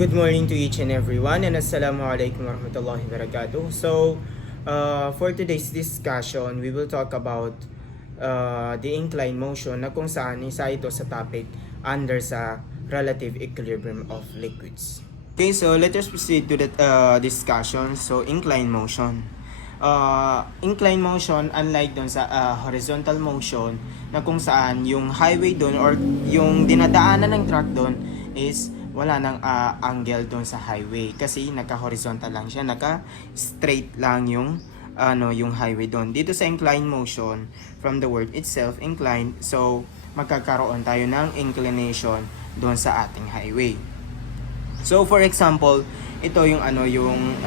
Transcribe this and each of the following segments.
Good morning to each and everyone and Assalamualaikum warahmatullahi wabarakatuh. For today's discussion, we will talk about the inclined motion na kung saan isa ito sa topic under sa relative equilibrium of liquids. Okay, so let us proceed to the discussion. So, inclined motion. Inclined motion, unlike dun sa horizontal motion na kung saan yung highway dun or yung dinadaanan ng truck dun is wala nang angle doon sa highway kasi naka-horizontal lang siya, naka-straight lang yung yung highway doon. Dito sa inclined motion, from the word itself, inclined, so magkakaroon tayo ng inclination doon sa ating highway. So for example, ito yung yung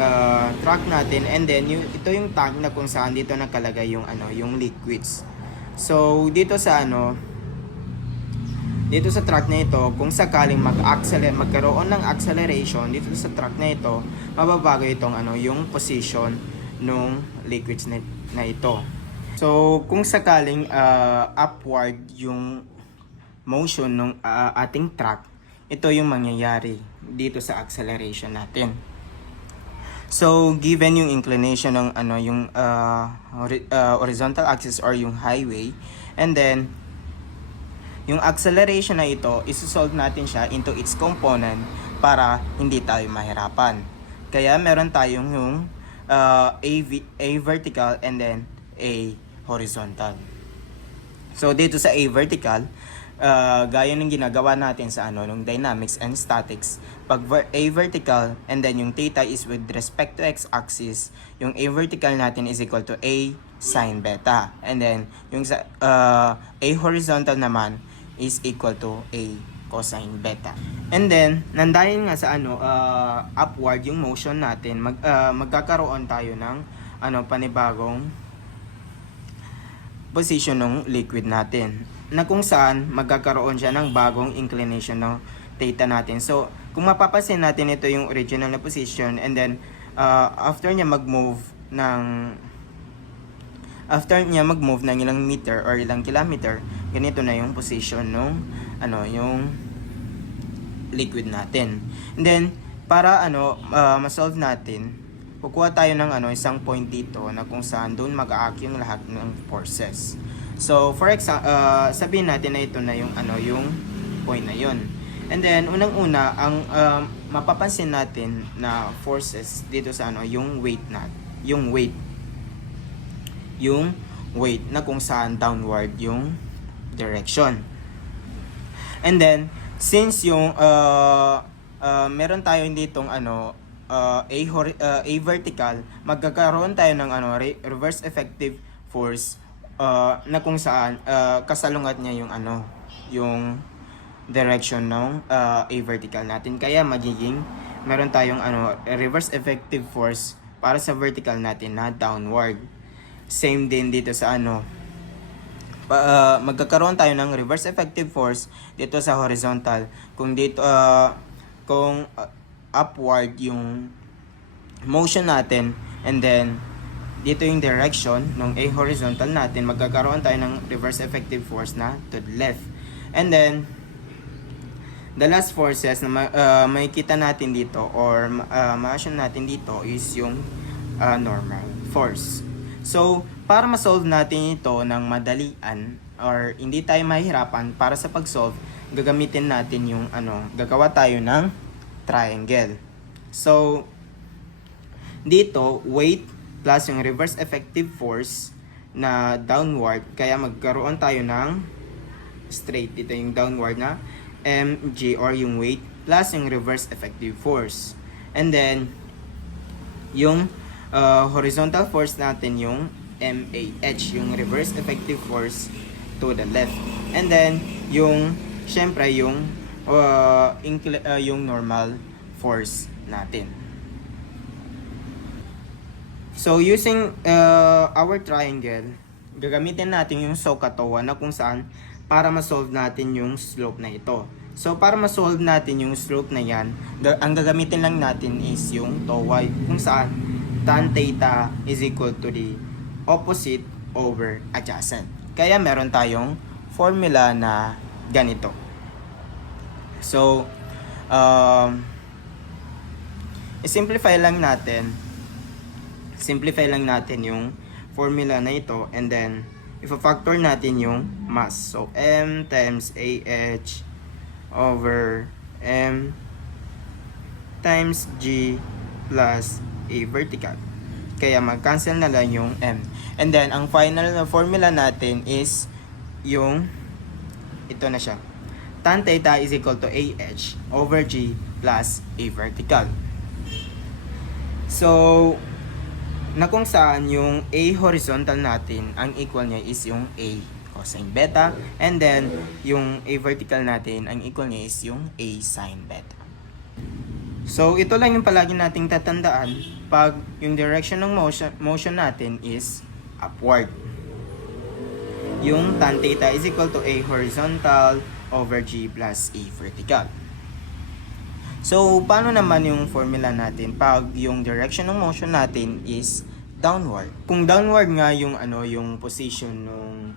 truck natin, and then ito yung tank na kung saan dito nakalagay yung yung liquids. So dito sa dito sa truck na ito, kung sakaling magkaroon ng acceleration dito sa truck na ito, mababago itong yung position ng liquids na ito. So, kung sakaling upward yung motion ng ating truck, ito yung mangyayari dito sa acceleration natin. So, given yung inclination ng yung horizontal axis or yung highway, and then yung acceleration na ito, isusolve natin siya into its component para hindi tayo mahirapan. Kaya meron tayong yung A vertical and then A horizontal. So dito sa A vertical, gaya ng ginagawa natin sa nung dynamics and statics, pag A vertical and then yung theta is with respect to x-axis, yung A vertical natin is equal to A sine beta. And then yung sa A horizontal naman is equal to A cosine beta. And then, nandahil nga sa upward yung motion natin, magkakaroon tayo ng panibagong position ng liquid natin, na kung saan magkakaroon siya ng bagong inclination ng theta natin. So, kung mapapansin natin, ito yung original na position, and then after niya mag-move ng ilang meter or ilang kilometer, ganito na yung position ng yung liquid natin. And then para ma-solve natin, kukuha tayo ng isang point dito na kung saan doon mag-a-act yung lahat ng forces. So for example, sabihin natin na ito na yung yung point na yon. And then unang-una ang mapapansin natin na forces dito sa yung weight na kung saan downward yung direction. And then since yung meron tayo ditong A vertical, magkakaroon tayo ng reverse effective force na kung saan kasalungat niya yung direction ng A vertical natin. Kaya magiging meron tayong reverse effective force para sa vertical natin na downward. Same din dito sa magkakaroon tayo ng reverse effective force dito sa horizontal. Kung dito kung upward yung motion natin, and then dito yung direction ng A horizontal natin, magkakaroon tayo ng reverse effective force na to the left. And then the last forces na makikita natin dito or ma-assume natin dito is yung normal force. So, para ma-solve natin ito ng madalian or hindi tayo mahihirapan para sa pag-solve, gagamitin natin yung gagawa tayo ng triangle. So, dito, weight plus yung reverse effective force na downward, kaya magkaroon tayo ng straight. Dito yung downward na mg or yung weight plus yung reverse effective force. And then, yung horizontal force natin yung MAH, yung reverse effective force to the left. And then yung syempre yung normal force natin. So using our triangle, gagamitin natin yung SOHCAHTOA na kung saan para ma-solve natin yung slope na ito. So para ma-solve natin yung slope na yan, ang gagamitin lang natin is yung TOA, kung saan tan theta is equal to the opposite over adjacent. Kaya meron tayong formula na ganito. So i-simplify lang natin. Simplify lang natin yung formula na ito, and then i-factor natin yung mass. So, M times AH over M times G plus A vertical. Kaya mag-cancel na lang yung M. And then, ang final na formula natin is yung, ito na siya. Tan theta is equal to AH over G plus A vertical. So, na kung saan yung A horizontal natin, ang equal niya is yung A cosine beta, and then yung A vertical natin, ang equal niya is yung A sine beta. So ito lang yung palagi nating tatandaan pag yung direction ng motion natin is upward. Yung tan theta is equal to A horizontal over G plus A vertical. So, paano naman yung formula natin pag yung direction ng motion natin is downward? Kung downward nga yung yung position nung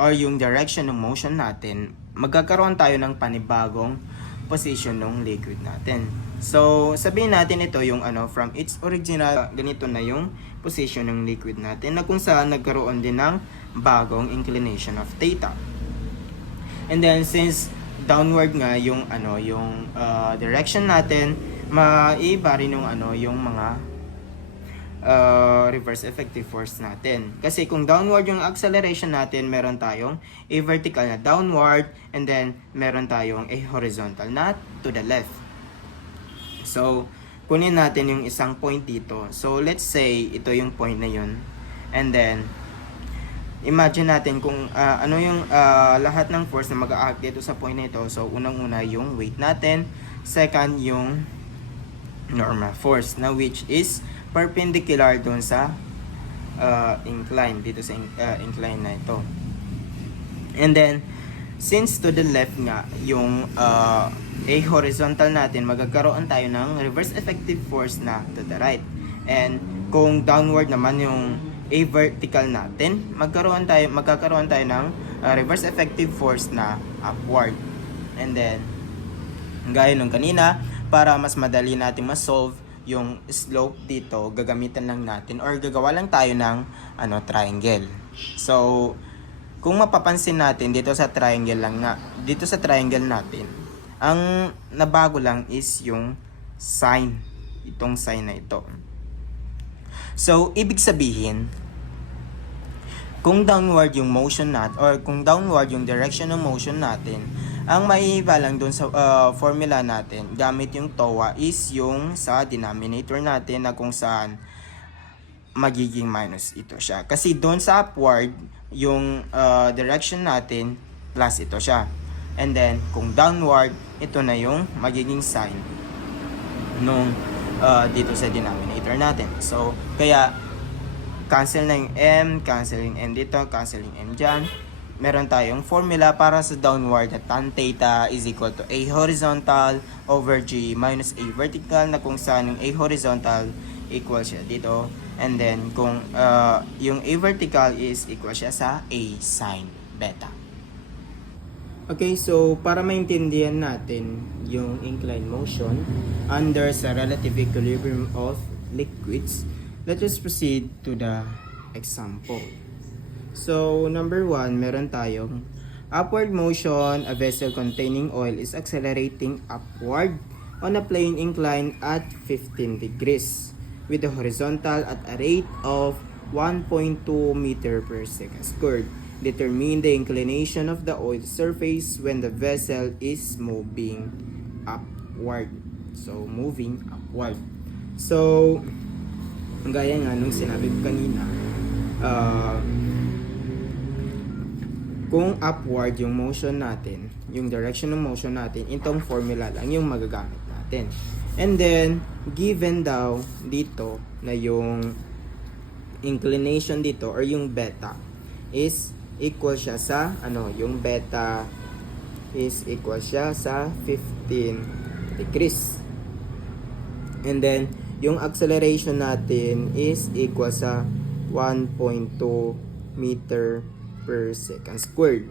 or yung direction ng motion natin, magkakaroon tayo ng panibagong position ng liquid natin. So, sabihin natin ito yung from its original, ganito na yung position ng liquid natin na kung saan nagkaroon din ng bagong inclination of theta. And then since downward nga yung direction natin, maiba rin yung mga reverse effective force natin. Kasi kung downward yung acceleration natin, meron tayong a vertical na downward, and then meron tayong a horizontal na to the left. So, kunin natin yung isang point dito. So, let's say ito yung point na yun. And then imagine natin kung ano yung lahat ng force na mag-a-act dito sa point na ito. So, unang-una yung weight natin. Second, yung normal force na which is perpendicular doon sa incline. Dito sa incline na ito. And then, since to the left nga, yung a horizontal natin, magkakaroon tayo ng reverse effective force na to the right. And kung downward naman yung a vertical natin, magkakaroon tayo ng reverse effective force na upward. And then, gaya nung kanina, para mas madali natin ma-solve yung slope dito, gagamitan lang natin or gagawa lang tayo ng triangle. So, kung mapapansin natin dito sa triangle natin, ang nabago lang is yung sign, itong sign na ito. So, ibig sabihin, kung downward yung motion natin or kung downward yung direction ng motion natin, ang maiiba lang dun sa formula natin gamit yung TOA is yung sa denominator natin na kung saan magiging minus ito siya. Kasi doon sa upward, yung direction natin plus ito siya. And then, kung downward, ito na yung magiging sign nung dito sa denominator natin. So, kaya cancel na yung M, cancel yung M dito, cancel yung M dyan. Meron tayong formula para sa downward na tan theta is equal to A horizontal over G minus A vertical, na kung saan yung A horizontal equal siya dito. And then, kung yung A vertical is equal siya sa A sine beta. Okay, so para maintindihan natin yung inclined motion under sa relative equilibrium of liquids, let us proceed to the example. So, number 1, meron tayong upward motion. A vessel containing oil is accelerating upward on a plane incline at 15 degrees with the horizontal at a rate of 1.2 meter per second squared. Determine the inclination of the oil surface when the vessel is moving upward. So, moving upward. So, gaya nga nung sinabi ko kanina, kung upward yung motion natin, yung direction ng motion natin, itong formula lang yung magagamit natin. And then, given daw dito na yung inclination dito or yung beta is equal siya sa yung beta is equal siya sa 15 degrees. And then yung acceleration natin is equal sa 1.2 meter per second squared.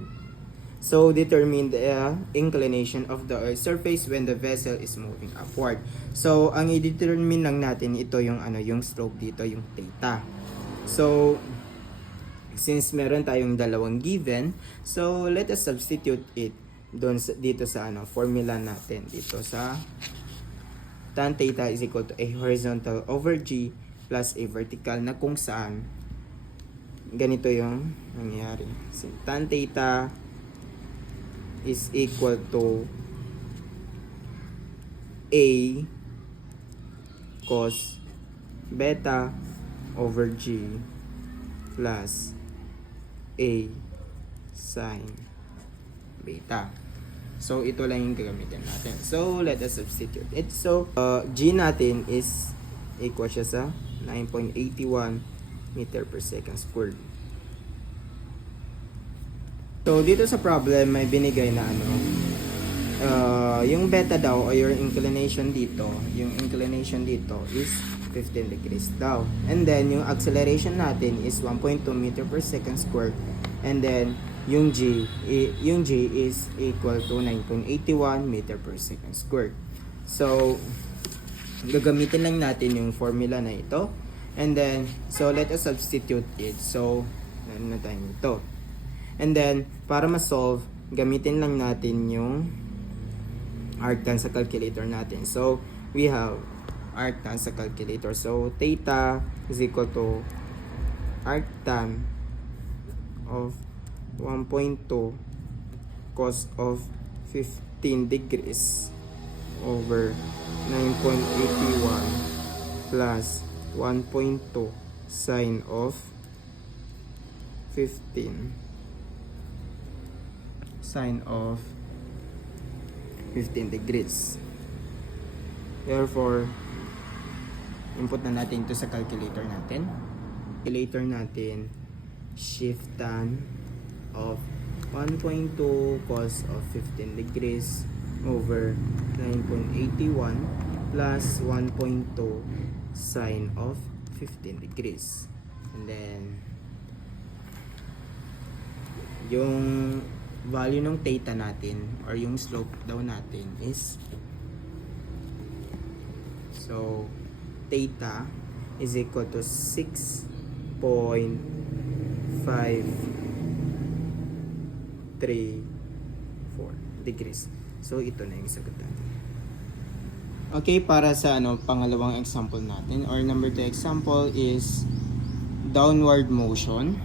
So, determine the inclination of the Earth's surface when the vessel is moving upward. So, ang i-determine lang natin ito yung yung slope dito, yung theta. So, since meron tayong dalawang given, so let us substitute it dito sa formula natin dito sa tan theta is equal to a horizontal over g plus a vertical, na kung saan ganito yung nangyayari. So, tan theta is equal to a cos beta over g plus a sin beta. So, ito lang yung gagamitin natin. So, let us substitute it. So, g natin is equal siya sa 9.81 meter per second squared. So, dito sa problem, may binigay na yung beta daw o your inclination dito, yung inclination dito is 15 degrees daw. And then, yung acceleration natin is 1.2 meter per second squared. And then, yung g is equal to 9.81 meter per second squared. So, gagamitin lang natin yung formula na ito. And then, so let us substitute it. So, ano na tayo ito. And then, para ma-solve, gamitin lang natin yung arctan sa calculator natin. So, we have arctan sa calculator. So, theta is equal to arctan of 1.2 cos of 15 degrees over 9.81 plus 1.2 sine of 15 sine of 15 degrees. Therefore, input na natin ito sa calculator natin. Calculator natin, shift tan of 1.2 cos of 15 degrees over 9.81 plus 1.2 sine of 15 degrees. And then, yung value ng theta natin or yung slope daw natin is, so theta is equal to 6.534 degrees. So ito na yung sagot natin. Okay, para sa pangalawang example natin or number 2 example is downward motion.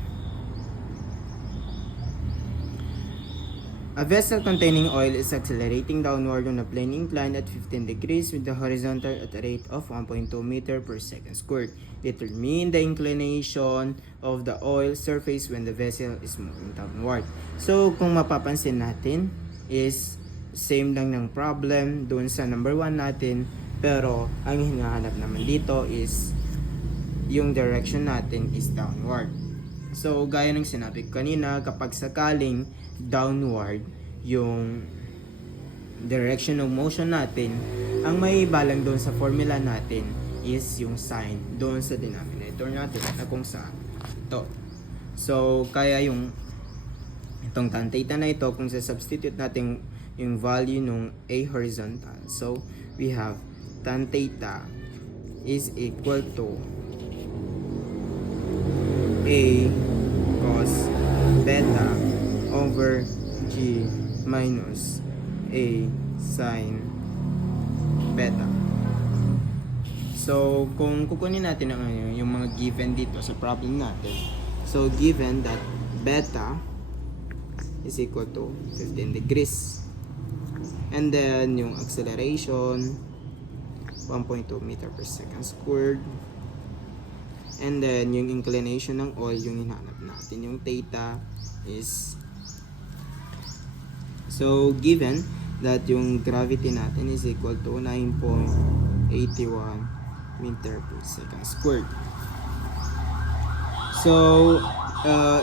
A vessel containing oil is accelerating downward on a plane inclined at 15 degrees with the horizontal at a rate of 1.2 meter per second squared. Determine the inclination of the oil surface when the vessel is moving downward. So, kung mapapansin natin is same lang ng problem doon sa number 1 natin, pero ang hinahanap naman dito is yung direction natin is downward. So, gaya ng sinabi ko kanina, kapag sakaling downward yung direction of motion natin, ang may balang doon sa formula natin is yung sign doon sa denominator natin na kung saan ito. So, kaya itong tan theta na ito, kung sa-substitute natin yung value nung A horizontal, so we have tan theta is equal to A cos beta over G minus A sin beta. So, kung kukunin natin ang yung mga given dito sa problem natin, so given that beta is equal to 15 degrees and then yung acceleration 1.2 meter per second squared. And then, yung inclination ng oil, yung hinahanap natin. Yung theta is, so, given that yung gravity natin is equal to 9.81 meter per second squared. So,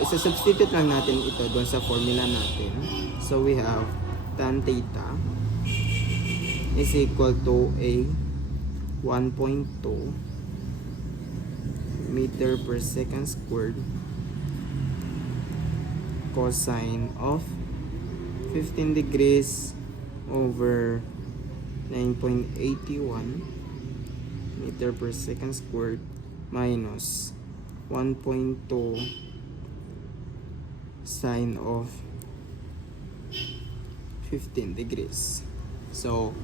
isa-substitute lang natin ito doon sa formula natin. So, we have tan theta is equal to a 1.2 meter per second squared cosine of 15 degrees over 9.81 meter per second squared minus 1.2 sine of 15 degrees. So,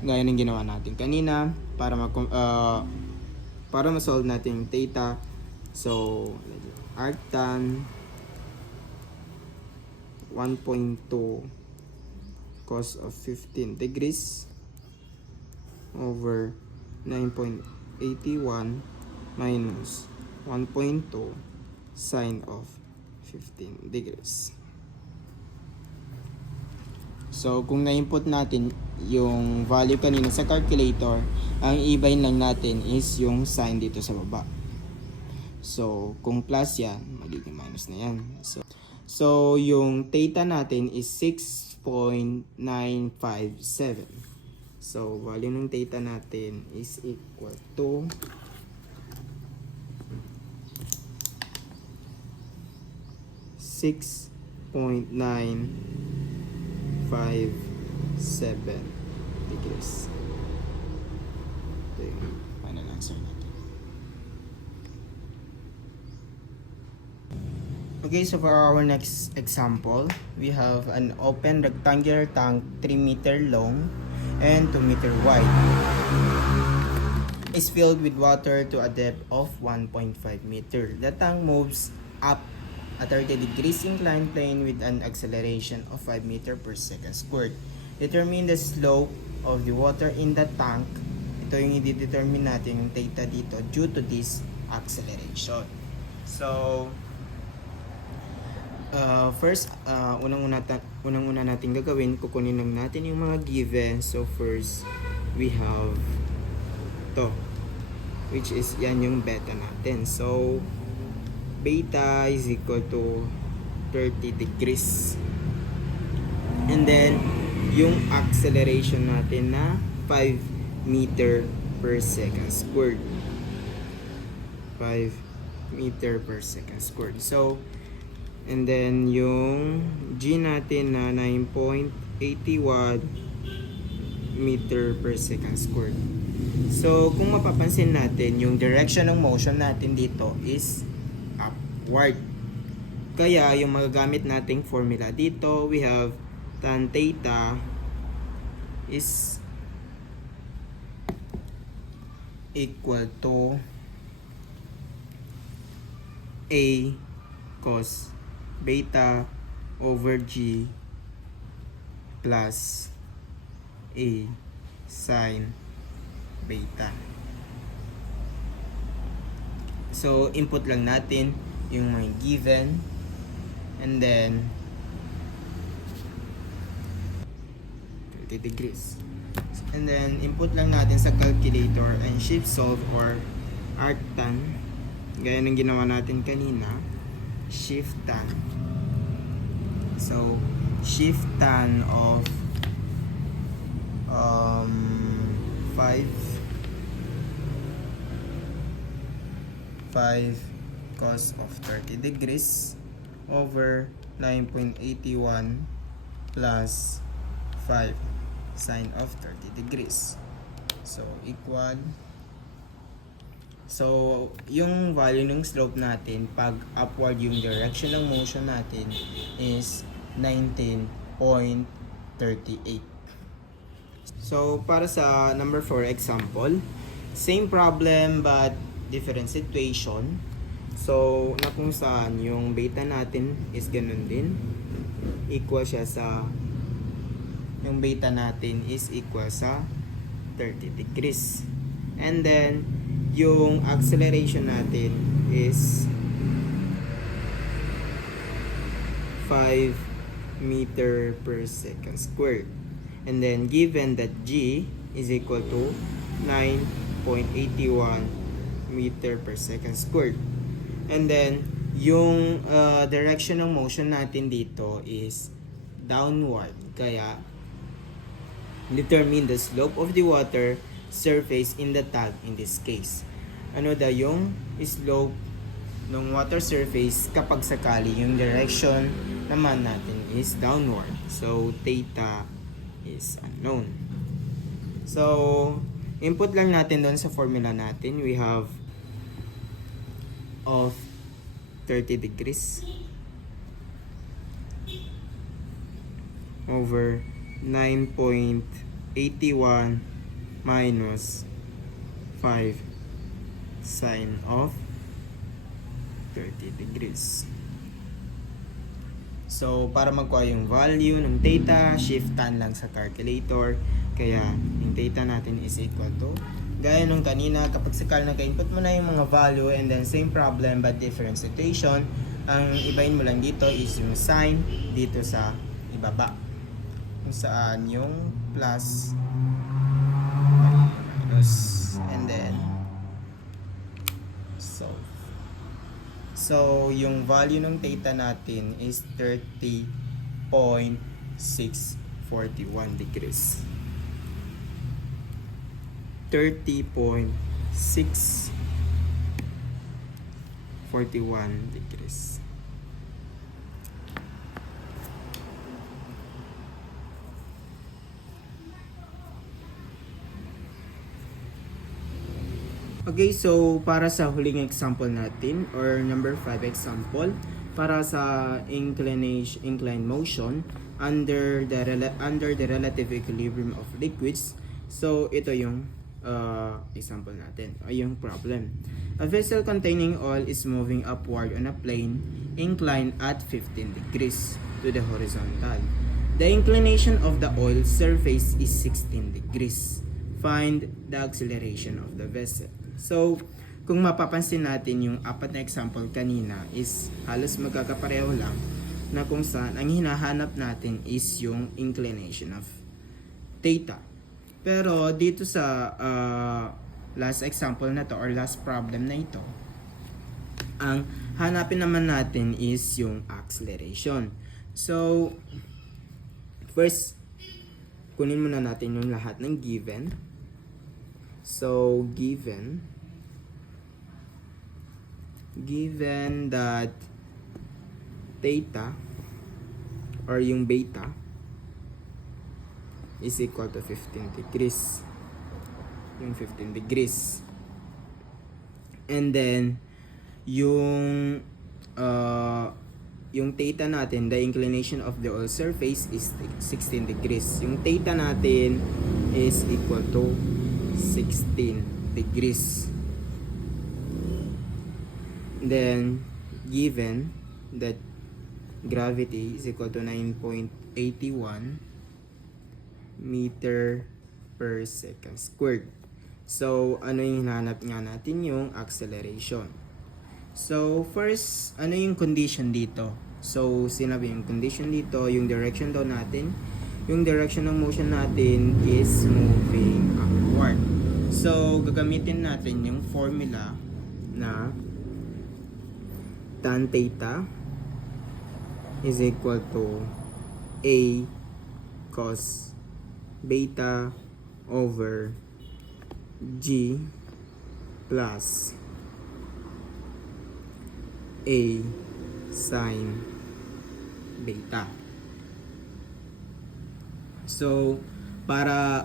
gaya ng ginawa natin kanina para ma-solve natin yung theta. So, arctan 1.2 cos of 15 degrees over 9.81 minus 1.2 sine of 15 degrees. So, kung na-input natin yung value kanina sa calculator, ang i-bind lang natin is yung sign dito sa baba. So, kung plus yan, magiging minus na yan. So yung theta natin is 6.957. So, value ng theta natin is equal to 6.957 degrees. Ito yung final answer natin. Okay, so for our next example, we have an open rectangular tank 3 meter long and 2 meter wide. Is filled with water to a depth of 1.5 meter. The tank moves up a 30 degrees inclined plane with an acceleration of 5 meter per second squared. Determine the slope of the water in the tank. Ito yung i-determine natin yung theta dito due to this acceleration. So, first, unang-una natin gagawin, kukunin lang natin yung mga given. So first, we have to, which is yan yung beta natin. So beta is equal to 30 degrees. And then, yung acceleration natin na 5 meter per second squared. 5 meter per second squared. So, and then yung G natin na 9.81 meter per second squared. So, kung mapapansin natin, yung direction ng motion natin dito is upward. Kaya, yung magagamit nating formula dito, we have tan theta is equal to A cos beta over G plus A sin beta. So, input lang natin yung mga given and then 30 degrees. And then, input lang natin sa calculator and shift solve or arctan. Gaya ng ginawa natin kanina. Shift tan. So, shift tan of 5 cos of 30 degrees over 9.81 plus 5 sine of 30 degrees. So, equal. So, yung value ng slope natin pag upward yung direction ng motion natin is 19.38. So, para sa number 4 example, same problem but different situation. So, na kung saan yung beta natin is ganun din. Equal siya sa, yung beta natin is equal sa 30 degrees. And then, yung acceleration natin is 5 meter per second squared. And then, given that G is equal to 9.81 meter per second squared. And then, yung direction ng motion natin dito is downward. Kaya, determine the slope of the water surface in the tank in this case. Ano da yung slope ng water surface kapag sakali yung direction naman natin is downward. So, theta is unknown. So, input lang natin doon sa formula natin. We have of 30 degrees over 9.81 minus 5 sine of 30 degrees. So, para magkuha yung value ng theta, shift tan lang sa calculator. Kaya, yung theta natin is equal to, gaya nung kanina, kapag sakal naka-input mo na yung mga value and then same problem but different situation, ang ibahin mo lang dito is yung sign dito sa ibaba. Kung saan yung plus, minus, and then so yung value ng theta natin is 30.641 degrees. 30.641 degrees. Okay, so para sa huling example natin or number 5 example, para sa inclined motion under the relative equilibrium of liquids. So ito yung example natin, ay yung problem. A vessel containing oil is moving upward on a plane inclined at 15 degrees to the horizontal. The inclination of the oil surface is 16 degrees. Find the acceleration of the vessel. So, kung mapapansin natin yung apat na example kanina is halos magkakapareho lang, na kung saan ang hinahanap natin is yung inclination of theta. Pero dito sa last example na to or last problem na ito, ang hanapin naman natin is yung acceleration. So, first, kunin muna natin yung lahat ng given. So, given that theta or yung beta is equal to 15 degrees. Yung 15 degrees. And then, yung theta natin, the inclination of the oil surface is 16 degrees. Yung theta natin is equal to 16 degrees. Then, given that gravity is equal to 9.81 meter per second squared. So, ano yung hinahanap nga natin? Yung acceleration. So, first, ano yung condition dito? So, sinabi yung condition dito, yung direction daw natin. Yung direction ng motion natin is moving upward. So, gagamitin natin yung formula na tan theta is equal to A cos beta over G plus A sin beta. So, para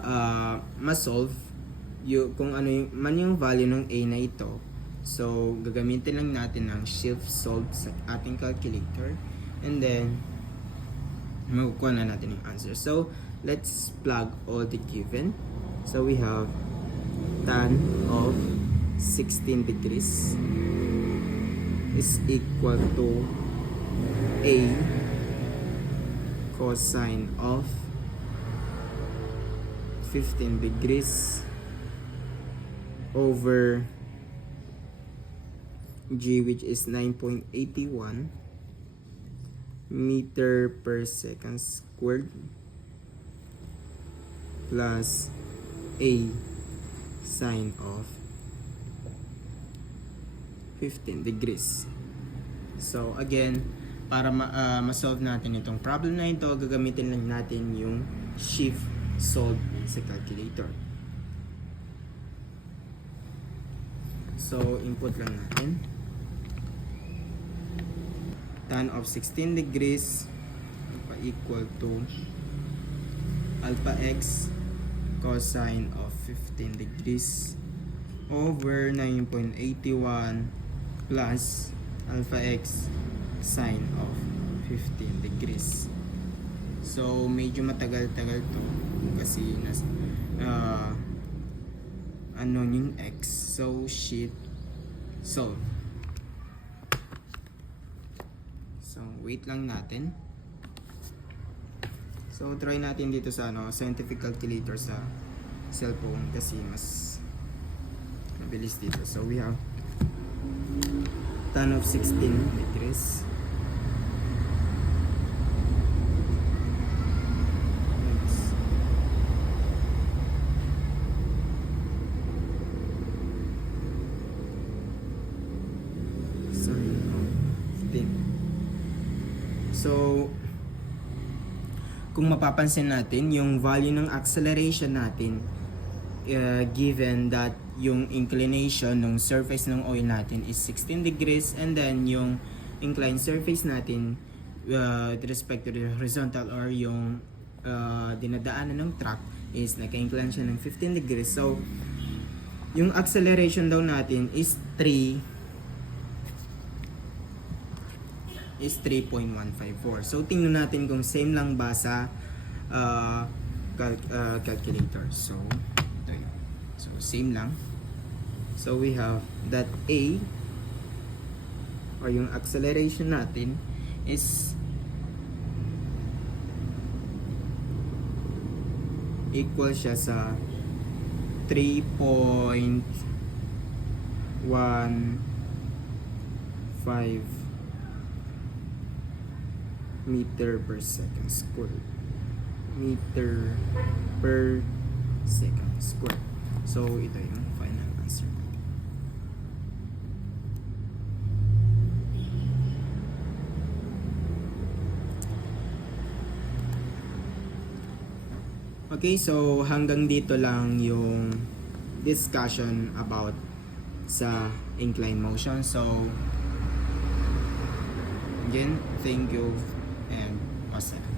ma-solve kung ano yung value ng A na ito, so gagamitin lang natin ng shift solve sa ating calculator and then makukuha na natin yung answer. So, let's plug all the given. So, we have tan of 16 degrees is equal to A cosine of 15 degrees over G, which is 9.81 meter per second squared plus A sine of 15 degrees. So again, para ma-solve natin itong problem na ito, gagamitin lang natin yung shift solve sa calculator. So input lang natin tan of 16 degrees alpha equal to alpha x cosine of 15 degrees over 9.81 plus alpha x sine of 15 degrees. So medyo matagal-tagal to kasi ano yung x. So shit. So wait lang natin. So try natin dito sa scientific calculator sa cellphone kasi mas mabilis dito. So we have tan of 16 degrees. So, kung mapapansin natin, yung value ng acceleration natin, given that yung inclination ng surface ng oil natin is 16 degrees and then yung inclined surface natin with respect to the horizontal or yung dinadaanan ng truck is naka-incline siya ng 15 degrees. So, yung acceleration daw natin is 3.154. So tingnan natin kung same lang ba sa calculator. So ito yun. So same lang. So we have that A or yung acceleration natin is equal siya sa 3.15 meter per second square. Meter per second square. So ito yung final answer natin. Okay, so hanggang dito lang yung discussion about sa inclined motion. So again, thank you and wassalam.